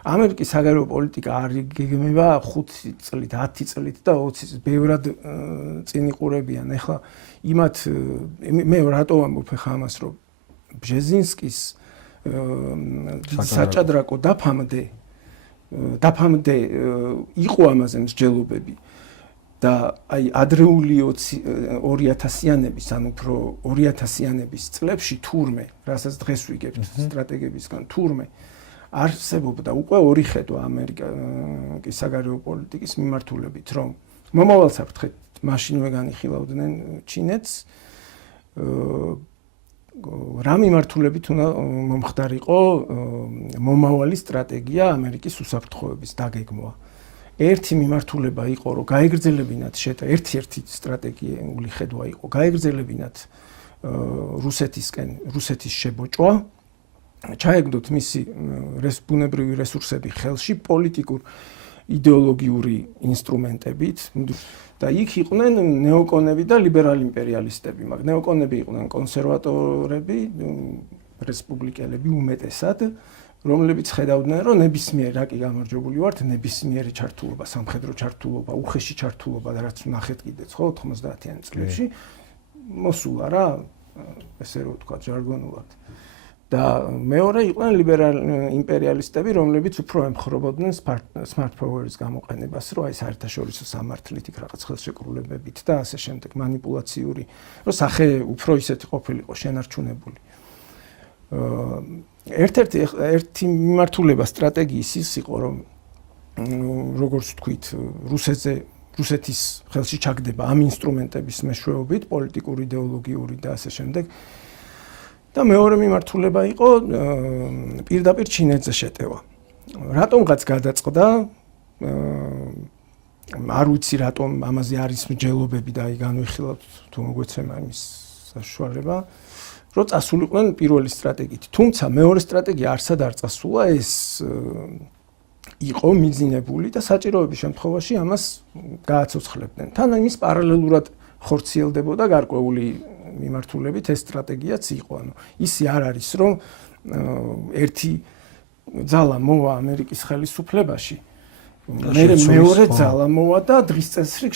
ამერიკის საგარეო პოლიტიკა არ იგეგმება 5 წლით, 10 წლით და 20 წლით. ბევრად წინ იყურებიან. ეხლა იმათ მე რატო ვამბობ ეხლა ამას, რომ ბჟეზინსკის საჭადრაკო დაფამდე იყო ამაზე მსჯელობები და აი ადრეული 2000-იანების, ანუ უფრო 2000-იანების წლებში თურმე, რასაც დღეს ვიგებთ სტრატეგებისგან, თურმე არსებობდა უკვე ორი ხედვა ამერიკის საგარეო პოლიტიკის მიმართულებით, რომ მომავალ საფრთხედ მაშინვე განიხილავდნენ ჩინეთს, რა მიმართულებით უნდა მომხდარიყო მომავალი სტრატეგია ამერიკის უსაფრთხოების დაგეგმვა. ერთი მიმართულება იყო, რომ გაეგრძელებინათ ერთ-ერთი სტრატეგიული ხედვა იყო, გაეგრძელებინათ რუსეთის შებოჭვა, ჩაეგდოთ მისი ბუნებრივი რესურსები ხელში პოლიტიკურ იდეოლოგიური ინსტრუმენტებით და იქ იყვნენ ნეოკონები და ლიბერალი იმპერიალისტები, მაგრამ ნეოკონები იყვნენ კონსერვატორები, რესპუბლიკელები უმეტესად, რომლებიც ხედავდნენ, რომ ნებისმიერ რაკი გამარჯვებული ვართ, ნებისმიერი ჩართულობა, სამხედრო ჩართულობა, უხეში ჩართულობა და რაც ნახეთ კიდეც ხო 90-იან წლებში მოსულა რა, ესე რომ ვთქვა ჟარგონულად. და მეორე იყვნენ ლიბერალი იმპერიალისტები, რომლებიც უფრო ემხრობოდნენ smart power-ის გამოყენებას, რომ აი საერთაშორისო სამართლით იქ რაღაც ხელშეკრულებებით და ასე შემდეგ манипуляციური, რომ სახე უფრო ისეთი ყოფილიყო შენარჩუნებული. ერთი მიმართულება სტრატეგიის ის იყო, რომ როგორც ვთქვით, რუსეთის ხელში ჩაგდება ამ ინსტრუმენტების მეშვეობით, პოლიტიკური, იდეოლოგიური და ასე შემდეგ. და მეორე მიმართულება იყო პირდაპირ ჩინეთზე შეტევა. რატომღაც გადაწყდა, არ ვიცი რატომ ამაზე არის მსჯელობები და აი განვიხილავთ თუ მოგვეცემა იმის საშუალება, რომ წასულიყვნენ პირველი სტრატეგიით. თუმცა მეორე სტრატეგია არსად არ წასულა, ეს იყო მიძინებული და საჭიროების შემთხვევაში ამას გააცოცხლებდნენ. თან იმის პარალელურად ხორციელდებოდა გარკვეული მიმართულებით ეს სტრატეგიაც იყო. ანუ ისი არ არის, რომ ერთი ძალა მოვა ამერიკის ხელისუფლებაში, მეორე ძალა მოვა და დღის წესრიგ